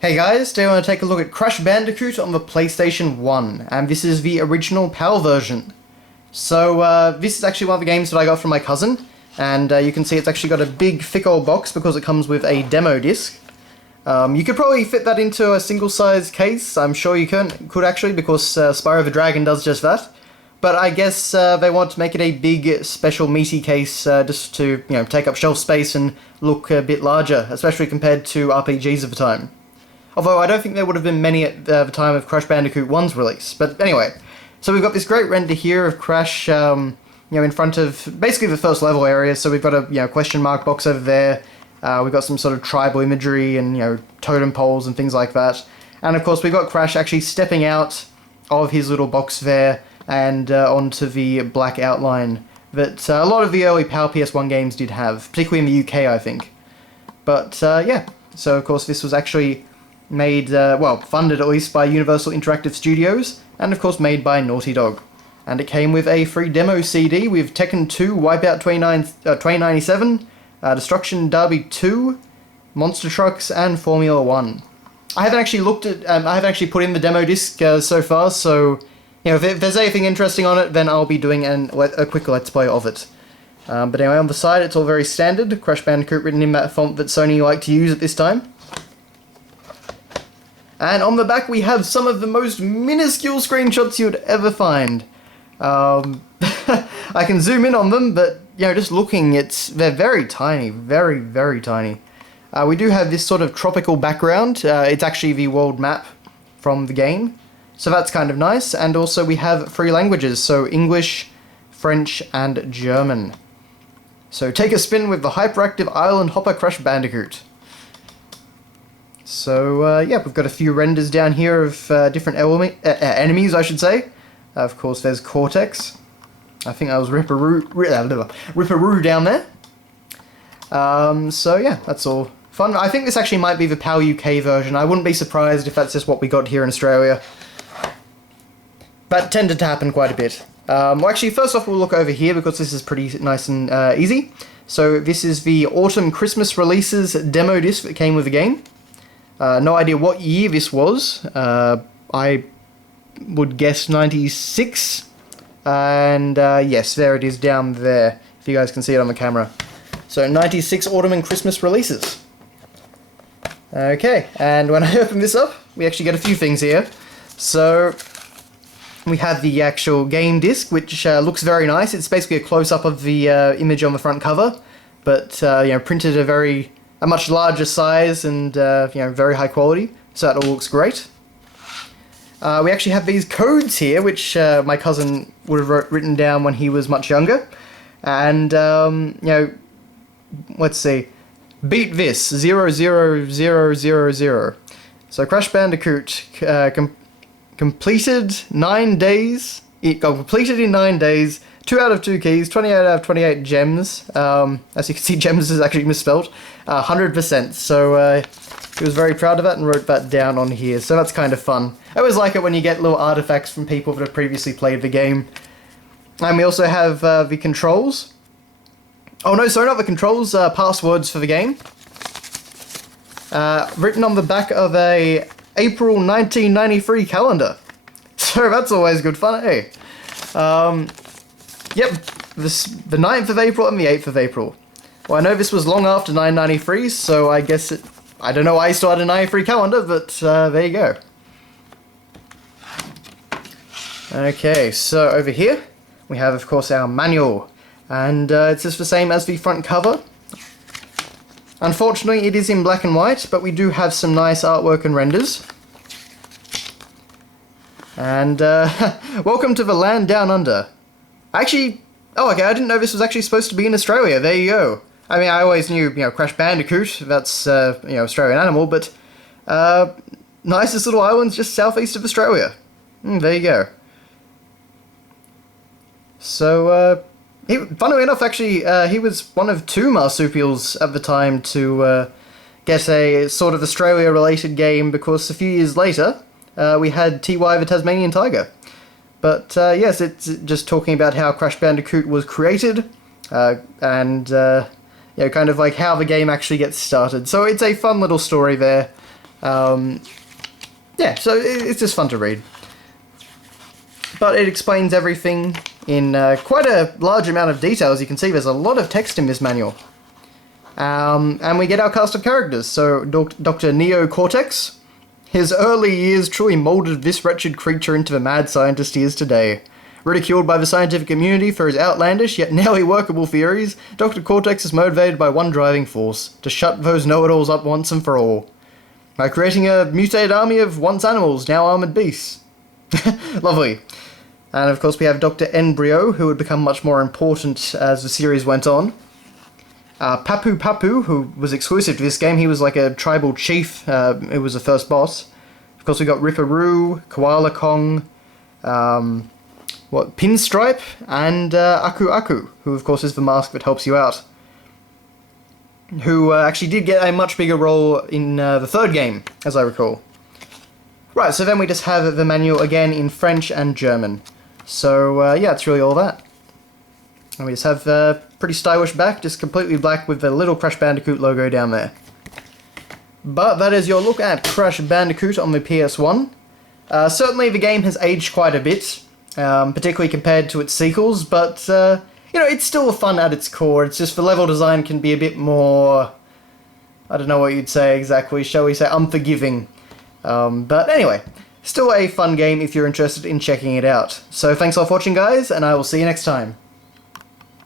Hey guys, today I want to take a look at Crash Bandicoot on the PlayStation 1, and this is the original PAL version. So this is actually one of the games that I got from my cousin, and you can see it's actually got a big thick old box because it comes with a demo disc. You could probably fit that into a single-sized case, I'm sure you could actually, because Spyro the Dragon does just that. But I guess they want to make it a big, special, meaty case just to, take up shelf space and look a bit larger, especially compared to RPGs of the time. Although I don't think there would have been many at the time of Crash Bandicoot 1's release. But anyway, so we've got this great render here of Crash, in front of basically the first level area. So we've got a question mark box over there. We've got some sort of tribal imagery and totem poles and things like that. And of course we've got Crash actually stepping out of his little box there and onto the black outline that a lot of the early PAL PS1 games did have, particularly in the UK, I think. But yeah, so of course this was actually made, funded at least by Universal Interactive Studios, and of course made by Naughty Dog. And it came with a free demo CD with Tekken 2, Wipeout 2097, Destruction Derby 2, Monster Trucks, and Formula 1. I haven't actually looked at, I haven't actually put in the demo disc so far, so if there's anything interesting on it, then I'll be doing a quick Let's Play of it. But anyway, on the side, it's all very standard. Crash Bandicoot written in that font that Sony like to use at this time. And on the back we have some of the most minuscule screenshots you'd ever find. I can zoom in on them, but just looking, they're very tiny, very, very tiny. We do have this sort of tropical background. It's actually the world map from the game, so that's kind of nice. And also we have 3 languages, so English, French, and German. So take a spin with the hyperactive island hopper Crash Bandicoot. So, yeah, we've got a few renders down here of different enemies, I should say. Of course, there's Cortex. I think that was Ripperoo down there. So, yeah, that's all fun. I think this actually might be the PAL UK version. I wouldn't be surprised if that's just what we got here in Australia. That tended to happen quite a bit. Well, actually, first off, we'll look over here because this is pretty nice and easy. So, this is the Autumn Christmas Releases demo disc that came with the game. No idea what year this was. I would guess 96. And yes, there it is down there, if you guys can see it on the camera. So 96 Autumn and Christmas releases. Okay, and when I open this up, we actually get a few things here. So we have the actual game disc, which looks very nice. It's basically a close-up of the image on the front cover, but printed a much larger size and very high quality, so that all looks great. We actually have these codes here, which my cousin would have written down when he was much younger, and let's see, beat this 00000. So Crash Bandicoot completed 9 days. It got completed in 9 days. 2 out of 2 keys, 28 out of 28 gems. As you can see, gems is actually misspelled. 100%. So he was very proud of that and wrote that down on here. So that's kind of fun. I always like it when you get little artifacts from people that have previously played the game. And we also have the controls. Oh no, sorry, not the controls. Passwords for the game. Written on the back of a April 1993 calendar. So that's always good fun, eh? Yep, the 9th of April and the 8th of April. Well, I know this was long after 993, so I guess I don't know why he still had a 93 calendar, but there you go. Okay, so over here, we have, of course, our manual. And it's just the same as the front cover. Unfortunately, it is in black and white, but we do have some nice artwork and renders. And welcome to the land down under. Actually, oh okay, I didn't know this was actually supposed to be in Australia. There you go. I mean, I always knew, Crash Bandicoot, that's, Australian animal, but nicest little islands just southeast of Australia. There you go. So, funnily enough, actually, he was one of 2 marsupials at the time to get a sort of Australia-related game, because a few years later, we had T.Y. the Tasmanian Tiger. But yes, it's just talking about how Crash Bandicoot was created, and kind of like how the game actually gets started. So it's a fun little story there. Yeah, so it's just fun to read. But it explains everything in quite a large amount of detail. As you can see, there's a lot of text in this manual. And we get our cast of characters. So, Dr. Neo Cortex. His early years truly moulded this wretched creature into the mad scientist he is today. Ridiculed by the scientific community for his outlandish yet nearly workable theories, Dr. Cortex is motivated by one driving force: to shut those know-it-alls up once and for all. By creating a mutated army of once animals, now armoured beasts. Lovely. And of course we have Dr. Embryo, who would become much more important as the series went on. Papu Papu, who was exclusive to this game, he was like a tribal chief, it was the first boss. Of course we got Ripperoo, Koala Kong, Pinstripe, and Aku Aku, who of course is the mask that helps you out. Who actually did get a much bigger role in the third game, as I recall. Right, so then we just have the manual again in French and German. So yeah, it's really all that. And we just have a pretty stylish back, just completely black with the little Crash Bandicoot logo down there. But that is your look at Crash Bandicoot on the PS1. Certainly the game has aged quite a bit, particularly compared to its sequels, but you know, it's still fun at its core. It's just the level design can be a bit more, I don't know what you'd say exactly, shall we say unforgiving. But anyway, still a fun game if you're interested in checking it out. So thanks all for watching guys, and I will see you next time.